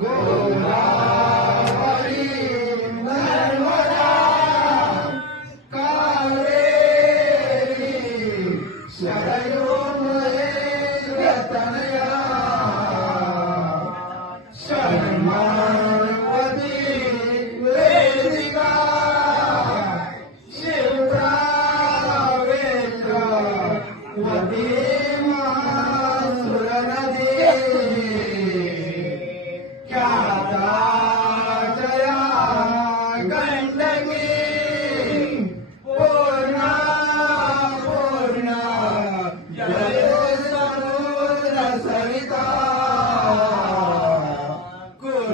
Go!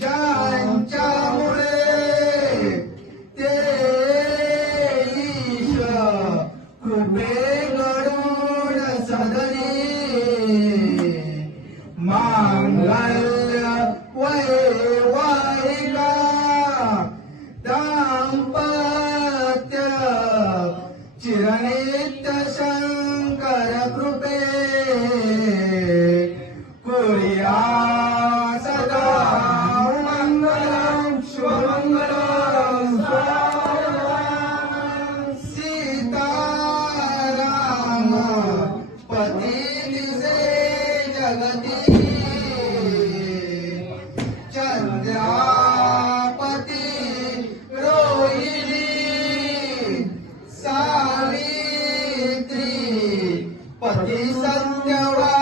ज्यांच्यामुळे ते ईश कृपे घडून सदरी मांगल्य वैवाहिका दाम्पत्य चिरनित्य शंकर कृपे 第三条。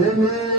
Amen.